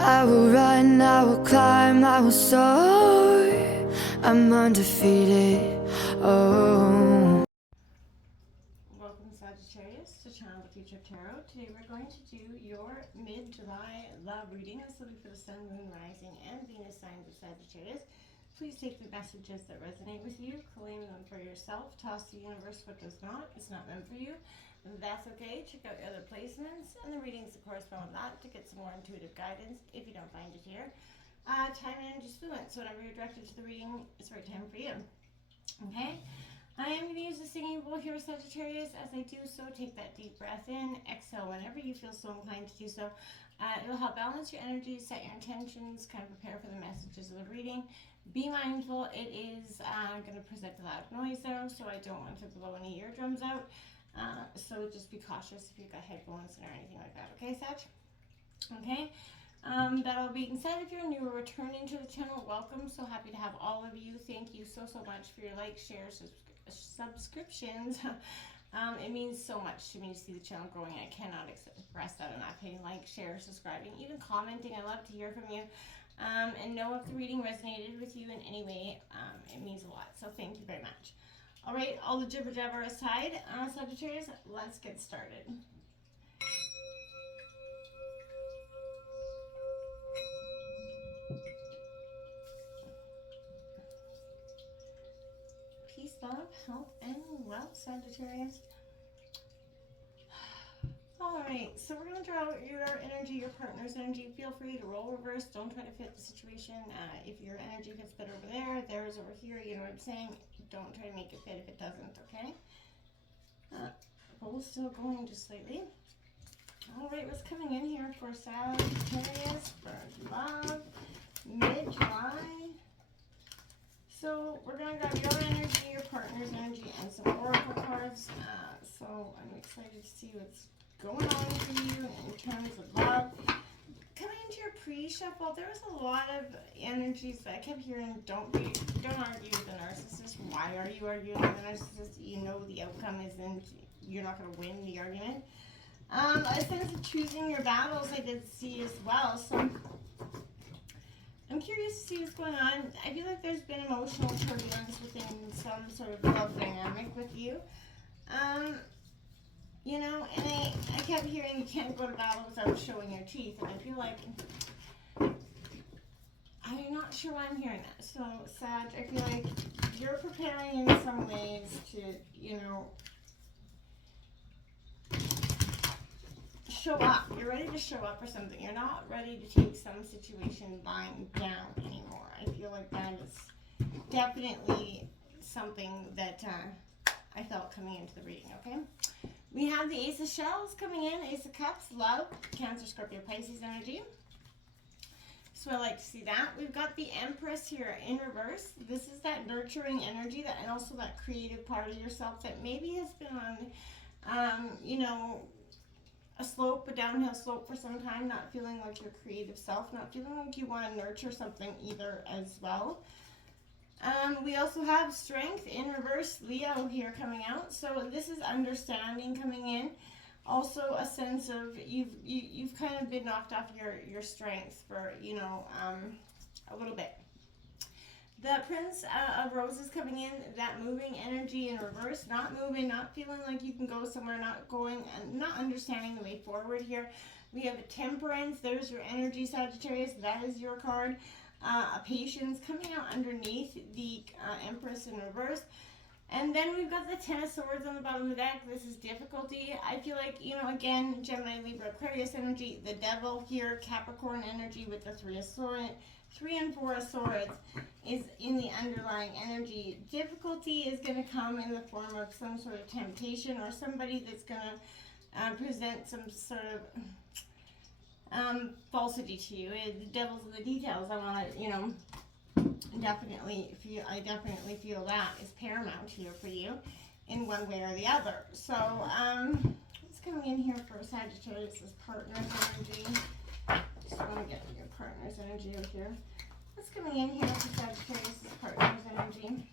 I will run, I will climb, I will soar. I'm undefeated. Oh. Welcome Sagittarius to Channel the Future Tarot. Today we're going to do your mid-July love reading. This will be for the Sun, Moon, Rising, and Venus signs of Sagittarius. Please take the messages that resonate with you, claim them for yourself, toss the universe what does not. It's not meant for you. That's okay. Check out your other placements and the readings that correspond with that to get some more intuitive guidance if you don't find it here. Time and energy is fluent, so whenever you're directed to the reading, it's the right time for you. Okay? I am going to use the singing bowl here, Sagittarius. As I do so, take that deep breath in, exhale whenever you feel so inclined to do so. It'll help balance your energy, set your intentions, kind of prepare for the messages of the reading. Be mindful, it is going to present a loud noise though, so I don't want to blow any eardrums out. So just be cautious if you've got headphones or anything like that. Okay, Sag? Okay. That all being said, if you're new or returning to the channel, welcome. So happy to have all of you. Thank you so much for your likes, shares, subscriptions. It means so much to me to see the channel growing. I cannot express that enough. Hitting like, share, subscribing, even commenting. I love to hear from you. And know if the reading resonated with you in any way. It means a lot. So thank you very much. All right, all the jibber jabber aside, Sagittarius, let's get started. Peace, love, health, and wealth, Sagittarius. All right, so we're going to draw your energy, your partner's energy. Feel free to roll reverse. Don't try to fit the situation. If your energy fits better over there, theirs over here, you know what I'm saying? Don't try to make it fit if it doesn't, okay? Both still going just slightly. All right, what's coming in here for Sagittarius for love, mid-July? So we're going to grab your energy, your partner's energy, and some oracle cards. So I'm excited to see what's going on for you in terms of love. Coming into your pre-shuffle, there was a lot of energies that I kept hearing. Don't argue with the narcissist. Why are you arguing with the narcissist? You know the outcome isn't, you're not going to win the argument. A sense of choosing your battles I did see as well. So I'm curious to see what's going on. I feel like there's been emotional turbulence within some sort of love dynamic with you. You know, and I kept hearing you can't go to battle without showing your teeth, and I feel like I'm not sure why I'm hearing that. So, Sag, I feel like you're preparing in some ways to, you know, show up. You're ready to show up for something. You're not ready to take some situation lying down anymore. I feel like that is definitely something that I felt coming into the reading, okay? We have the Ace of Shells coming in, Ace of Cups, love, Cancer, Scorpio, Pisces energy. So I like to see that. We've got the Empress here in reverse. This is that nurturing energy that, and also that creative part of yourself that maybe has been on, you know, a downhill slope for some time, not feeling like your creative self, not feeling like you want to nurture something either as well. We also have Strength in reverse, Leo here coming out. So this is understanding coming in. Also a sense of you've kind of been knocked off your strength for, you know, a little bit. The Prince of Roses coming in, that moving energy in reverse, not moving, not feeling like you can go somewhere, not going, and not understanding the way forward here. We have a Temperance, there's your energy, Sagittarius, that is your card. A Patience coming out underneath the Empress in reverse. And then we've got the Ten of Swords on the bottom of the deck. This is difficulty. I feel like, you know, again, Gemini, Libra, Aquarius energy, the Devil here, Capricorn energy with the Three and Four of Swords is in the underlying energy. Difficulty is going to come in the form of some sort of temptation or somebody that's going to present some sort of falsity to you. The devil's in the details. I want to, you know, I definitely feel that is paramount here for you in one way or the other. So, what's coming in here for Sagittarius' partner's energy? Just want to get your partner's energy out here. What's coming in here for Sagittarius' partner's energy?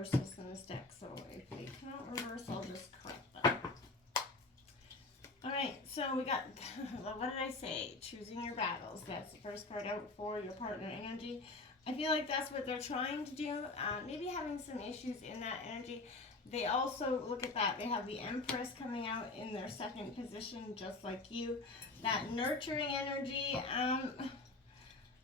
reversals in this deck, so if they cannot reverse, I'll just correct them. Alright, so we got, what did I say? Choosing your battles. That's the first card out for your partner energy. I feel like that's what they're trying to do. Maybe having some issues in that energy. They also, look at that, they have the Empress coming out in their second position, just like you. That nurturing energy,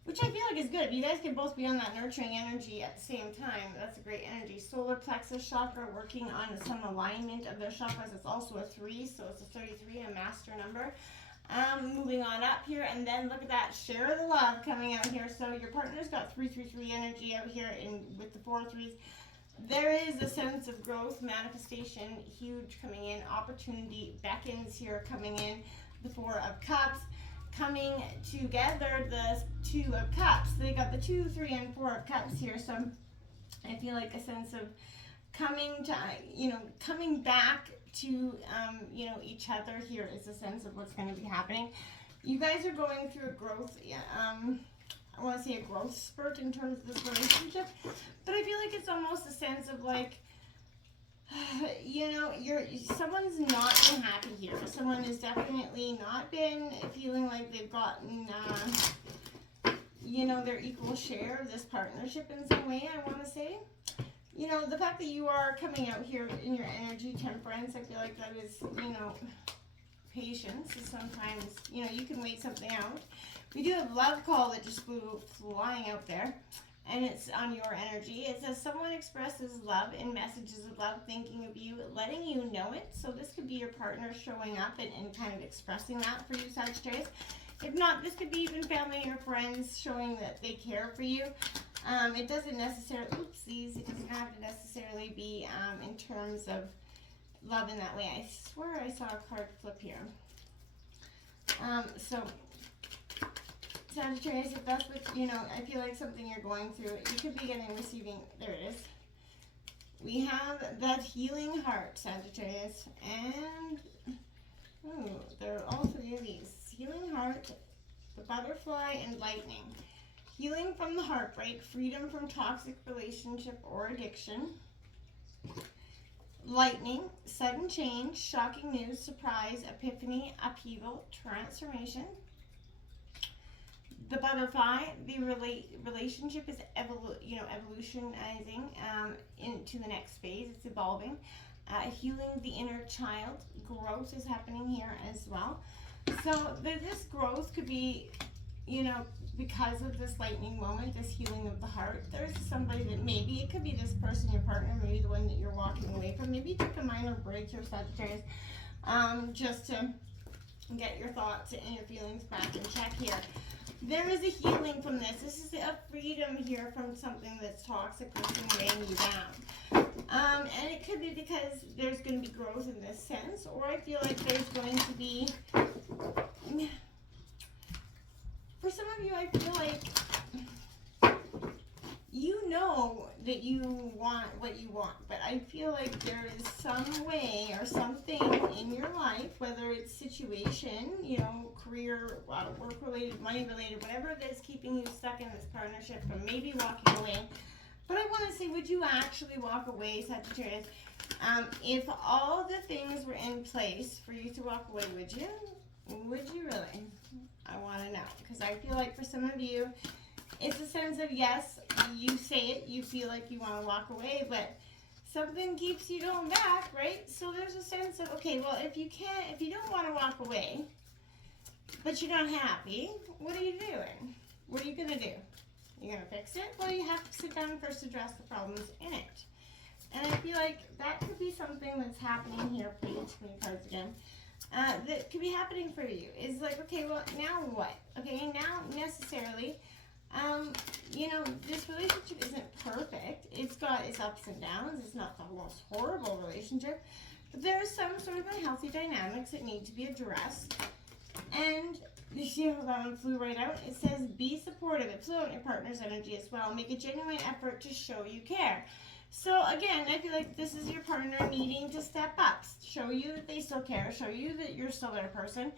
which I feel like is good. You guys can both be on that nurturing energy at the same time. That's a great energy. Solar plexus chakra, working on some alignment of their chakras. It's also a 3, so it's a 33, a master number. Moving on up here, and then look at that, share the love coming out here. So your partner's got 333 energy out here with the 4 3s. There is a sense of growth, manifestation, huge coming in, opportunity beckons here coming in. The 4 of Cups coming together, the 2 of Cups. They got the 2, 3, and 4 of Cups here. So I feel like a sense of coming to, coming back to, each other here is a sense of what's going to be happening. You guys are going through a growth, I want to say a growth spurt in terms of this relationship, but I feel like it's almost a sense of like, someone's not been happy here. Someone has definitely not been feeling like they've gotten, their equal share of this partnership in some way, I want to say. The fact that you are coming out here in your energy, Temperance, I feel like that is, patience. Sometimes, you can wait something out. We do have Love Call that just flew flying out there, and it's on your energy. It says someone expresses love in messages of love, thinking of you, letting you know it. So this could be your partner showing up and kind of expressing that for you, Sagittarius. If not, this could be even family or friends showing that they care for you. It doesn't necessarily, it doesn't have to necessarily be in terms of love in that way. I swear I saw a card flip here. So Sagittarius, if that's what, I feel like something you're going through, you could be receiving, there it is. We have that healing heart, Sagittarius, and, there are all 3 of these. Healing heart, the butterfly, and lightning. Healing from the heartbreak, freedom from toxic relationship or addiction. Lightning, sudden change, shocking news, surprise, epiphany, upheaval, transformation. The butterfly, the relationship is evolutionizing into the next phase. It's evolving. Healing the inner child. Growth is happening here as well. So this growth could be, because of this lightning moment, this healing of the heart. There's somebody that maybe, it could be this person, your partner, maybe the one that you're walking away from. Maybe you took a minor break here, Sagittarius, just to get your thoughts and your feelings back in check here. There is a healing from this. This is a freedom here from something that's toxic that's been weighing you down. And it could be because there's going to be growth in this sense, or I feel like there's going to be, for some of you, I feel like you know that you want what you want, but I feel like there is some way or something in your life, whether it's situation, career, work-related, money-related, whatever it is keeping you stuck in this partnership from maybe walking away. But I want to say, would you actually walk away, Sagittarius? If all the things were in place for you to walk away, would you? Would you really? I want to know, because I feel like for some of you, it's a sense of, yes, you say it, you feel like you want to walk away, but something keeps you going back, right? So there's a sense of, okay, well, if you don't want to walk away, but you're not happy, what are you doing? What are you going to do? You're going to fix it? Well, you have to sit down and first address the problems in it. And I feel like that could be something that's happening here for you. Too many cards again. That could be happening for you. Is like, okay, well, now what? Okay, now necessarily, this relationship isn't perfect. It's got its ups and downs. It's not the most horrible relationship. But there are some sort of unhealthy dynamics that need to be addressed. And you see how that one flew right out? It says, be supportive. It flew out in your partner's energy as well. Make a genuine effort to show you care. So again, I feel like this is your partner needing to step up, show you that they still care, show you that you're still their person,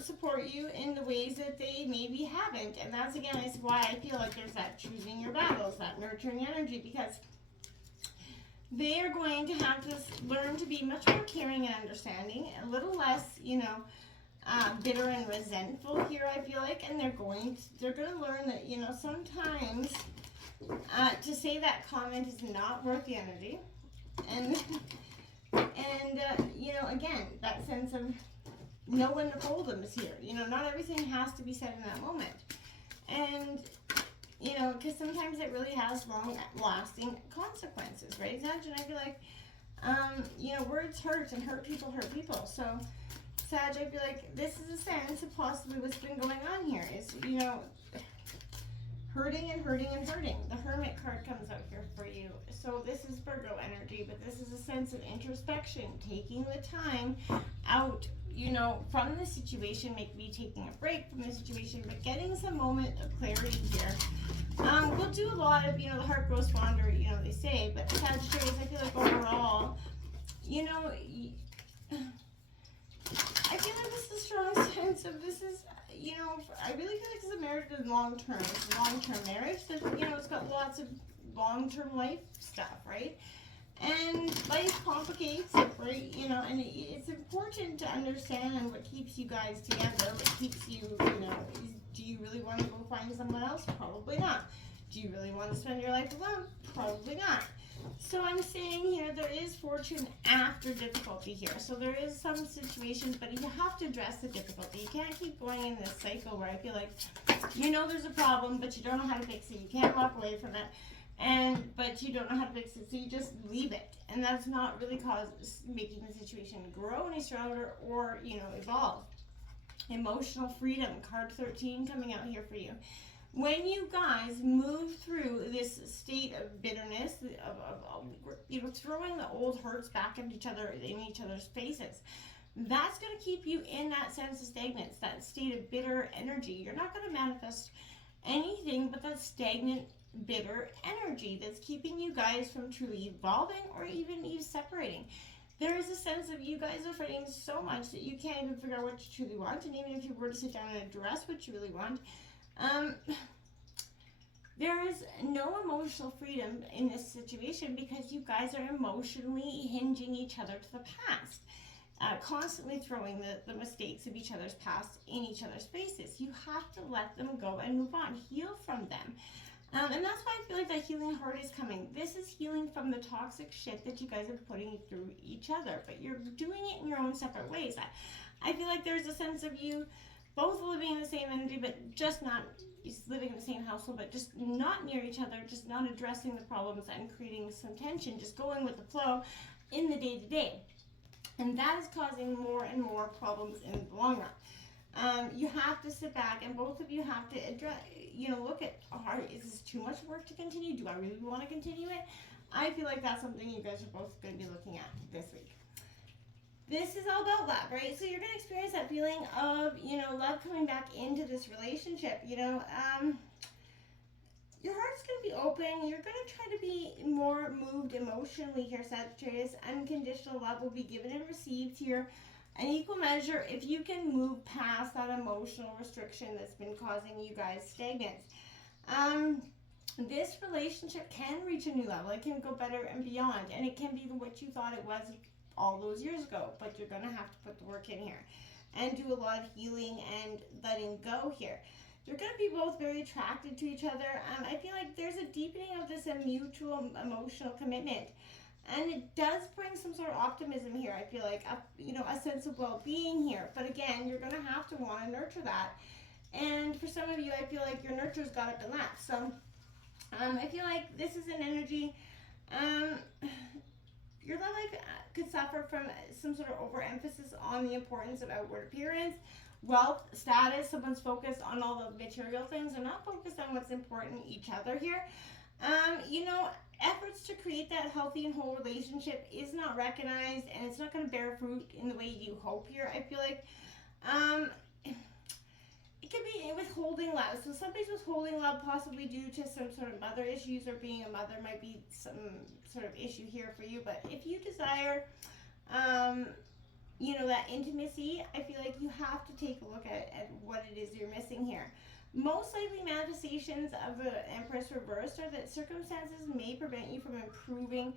support you in the ways that they maybe haven't. And that's, again, is why I feel like there's that choosing your battles, that nurturing energy, because they are going to have to learn to be much more caring and understanding, a little less, bitter and resentful here, I feel like, and they're going to learn that, sometimes to say that comment is not worth the energy, and again, that sense of know when to hold them is here. Not everything has to be said in that moment, and because sometimes it really has long-lasting consequences, right, Sag? And I feel like, words hurt, and hurt people. So, Sag, I feel like this is a sense of possibly what's been going on here is, hurting and hurting and hurting. The Hermit card comes out here for you. So this is Virgo energy, but this is a sense of introspection, taking the time out, from the situation, maybe taking a break from the situation, but getting some moment of clarity here. We'll do a lot of, the heart grows fonder, they say, but Sagittarius, I feel like overall, I feel like this is a strong sense of this is, I really feel like this is a marriage that's long-term. It's a long-term marriage that, it's got lots of long-term life stuff, right? And life complicates it, right? And it's important to understand what keeps you guys together, what keeps you, do you really want to go find someone else? Probably not. Do you really want to spend your life alone? Probably not. So I'm saying here there is fortune after difficulty here. So there is some situations, but you have to address the difficulty. You can't keep going in this cycle where I feel like there's a problem, but you don't know how to fix it. You can't walk away from it, but you don't know how to fix it, so you just leave it. And that's not really making the situation grow any stronger or, evolve. Emotional freedom, card 13 coming out here for you. When you guys move through this state of bitterness, of throwing the old hurts back at each other in each other's faces, that's going to keep you in that sense of stagnance, that state of bitter energy. You're not going to manifest anything but that stagnant, bitter energy that's keeping you guys from truly evolving or even separating. There is a sense of you guys are fighting so much that you can't even figure out what you truly want, and even if you were to sit down and address what you really want, there is no emotional freedom in this situation because you guys are emotionally hinging each other to the past, constantly throwing the mistakes of each other's past in each other's faces. You have to let them go and move on, heal from them. And that's why I feel like that healing heart is coming. This is healing from the toxic shit that you guys are putting through each other, but you're doing it in your own separate ways. I feel like there's a sense of you both living in the same energy, but just not living in the same household, but just not near each other, just not addressing the problems and creating some tension, just going with the flow in the day-to-day. And that is causing more and more problems in the long run. You have to sit back, and both of you have to address, look at, is this too much work to continue? Do I really want to continue it? I feel like that's something you guys are both going to be looking at this week. This is all about love, right? So you're going to experience that feeling of, love coming back into this relationship. Your heart's going to be open. You're going to try to be more moved emotionally here, Sagittarius. Unconditional love will be given and received here. An equal measure if you can move past that emotional restriction that's been causing you guys stagnant. This relationship can reach a new level. It can go better and beyond, and it can be what you thought it was all those years ago, but you're going to have to put the work in here and do a lot of healing and letting go here. You're going to be both very attracted to each other. I feel like there's a deepening of this mutual emotional commitment, and it does bring some sort of optimism here. I feel like a sense of well-being here, but again, you're going to have to want to nurture that. And for some of you, I feel like your nurture's got up and left. So I feel like this is an energy. Your love life could suffer from some sort of overemphasis on the importance of outward appearance, wealth, status. Someone's focused on all the material things and not focused on what's important in each other here. Efforts to create that healthy and whole relationship is not recognized, and it's not going to bear fruit in the way you hope here. I feel like it could be withholding love. So somebody's withholding love possibly due to some sort of mother issues, or being a mother might be some sort of issue here for you. But if you desire, that intimacy, I feel like you have to take a look at what it is you're missing here. Most likely manifestations of the Empress reversed are that circumstances may prevent you from improving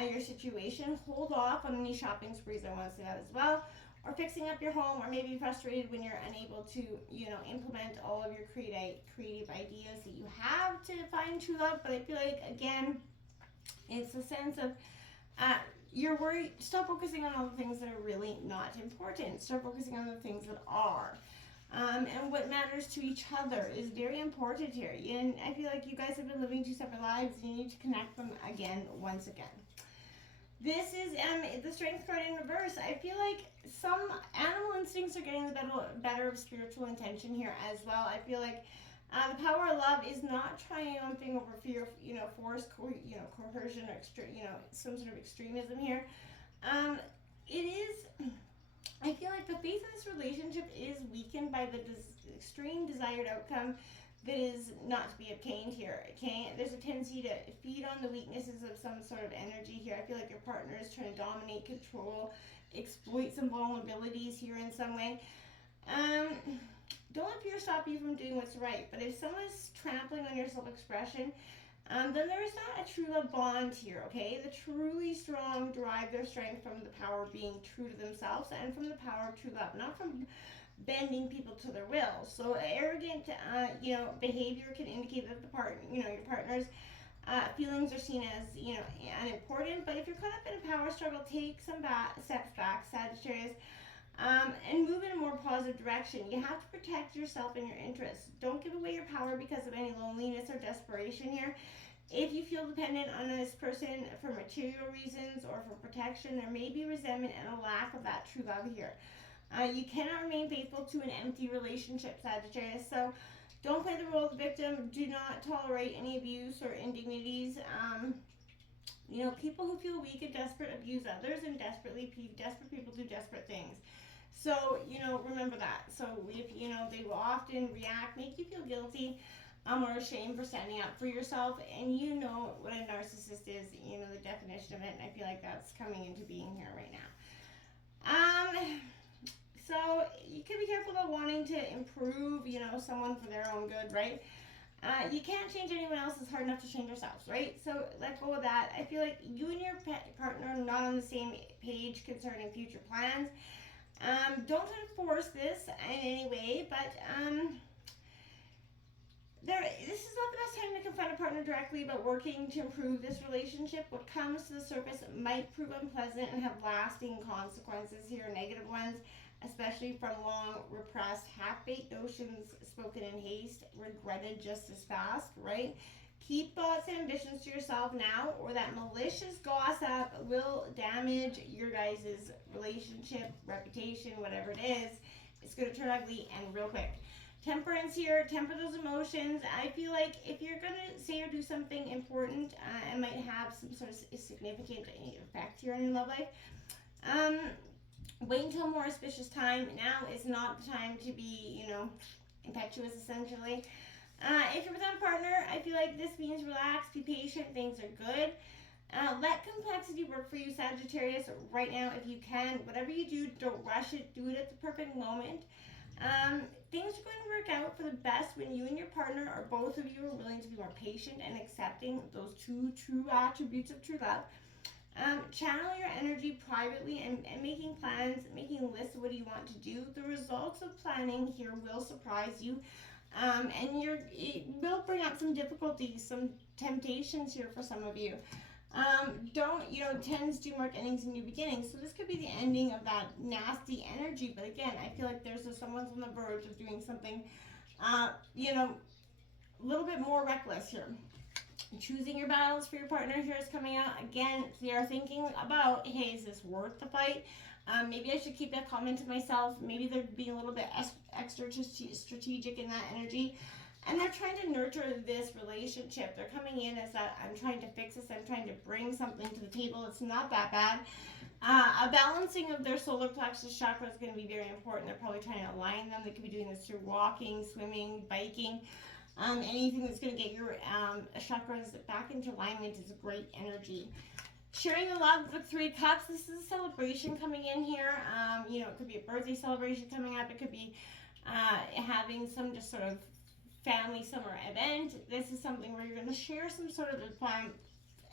your situation. Hold off on any shopping sprees, I want to say that as well. Or fixing up your home, or maybe frustrated when you're unable to, implement all of your creative ideas that you have to find true love. But I feel like, again, it's a sense of you're worried. Stop focusing on all the things that are really not important. Start focusing on the things that are. And what matters to each other is very important here. And I feel like you guys have been living two separate lives, and you need to connect them again, once again. This is the Strength card in reverse. I feel like some animal instincts are getting the better of spiritual intention here as well. I feel like the power of love is not triumphing over fear, force, coercion, or some sort of extremism here. It is. I feel like the faith in this relationship is weakened by the extreme desired outcome that is not to be obtained here. Okay, there's a tendency to feed on the weaknesses of some sort of energy here. I feel like your partner is trying to dominate, control, exploit some vulnerabilities here in some way. Don't let fear stop you from doing what's right. But if someone is trampling on your self-expression, then there is not a true love bond here, okay? The truly strong derive their strength from the power of being true to themselves and from the power of true love, not from bending people to their will. So arrogant, behavior can indicate that your partner's feelings are seen as, unimportant. But if you're caught up in a power struggle, take some steps back, Sagittarius, and move in a more positive direction. You have to protect yourself and your interests. Don't give away your power because of any loneliness or desperation here. If you feel dependent on this person for material reasons or for protection, there may be resentment and a lack of that true love here. You cannot remain faithful to an empty relationship, Sagittarius. So don't play the role of the victim. Do not tolerate any abuse or indignities. People who feel weak and desperate abuse others, and desperate people do desperate things. So, remember that. So if, they will often react, make you feel guilty or ashamed for standing up for yourself. And you know what a narcissist is, the definition of it. And I feel like that's coming into being here right now. So you can be careful about wanting to improve, someone for their own good, right? You can't change anyone else. It's hard enough to change yourselves, right? So let go of that. I feel like you and your partner are not on the same page concerning future plans. Don't try to force this in any way, but this is not the best time to confront a partner directly about working to improve this relationship. What comes to the surface might prove unpleasant and have lasting consequences here, negative ones, especially from long repressed half-baked notions spoken in haste, regretted just as fast, right? Keep thoughts and ambitions to yourself now, or that malicious gossip will damage your guys' relationship, reputation, whatever it is. It's going to turn ugly and real quick. Temperance here, temper those emotions. I feel like if you're going to say or do something important, it might have some sort of significant effect here in your love life. Wait until a more auspicious time. Now is not the time to be, impetuous, essentially. If you're without a partner, I feel like this means relax, be patient, things are good. Let complexity work for you, Sagittarius, right now if you can. Whatever you do, don't rush it. Do it at the perfect moment. Things are going to work out for the best when you and your partner, or both of you, are willing to be more patient and accepting those two true attributes of true love. Channel your energy privately and making plans, making lists of what you want to do. The results of planning here will surprise you. And it will bring up some difficulties, some temptations here for some of you. Tends do mark endings and new beginnings. So this could be the ending of that nasty energy. But again, I feel like someone's on the verge of doing something, a little bit more reckless here. Choosing your battles for your partner here is coming out. Again, they are thinking about, hey, is this worth the fight? Maybe I should keep that comment to myself. Maybe they're being a little bit extra strategic in that energy. And they're trying to nurture this relationship. They're coming in as that, I'm trying to fix this. I'm trying to bring something to the table. It's not that bad. A balancing of their solar plexus chakra is going to be very important. They're probably trying to align them. They could be doing this through walking, swimming, biking. Anything that's going to get your chakras back into alignment is a great energy. Sharing the love with 3 cups. This is a celebration coming in here. It could be a birthday celebration coming up. It could be having some just sort of family summer event. This is something where you're going to share some sort of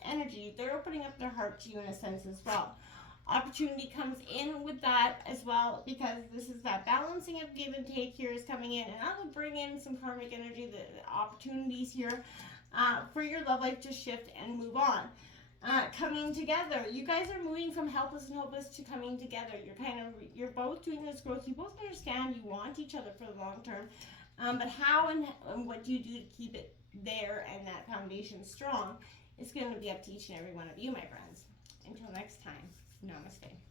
energy. They're opening up their heart to you in a sense as well. Opportunity comes in with that as well, because this is that balancing of give and take here is coming in, and I would bring in some karmic energy, the opportunities here for your love life to shift and move on. Coming together, you guys are moving from helpless and hopeless to coming together. You're both doing this growth. You both understand you want each other for the long term, but how and what do you do to keep it there and that foundation strong is going to be up to each and every one of you, my friends. Until next time, namaste.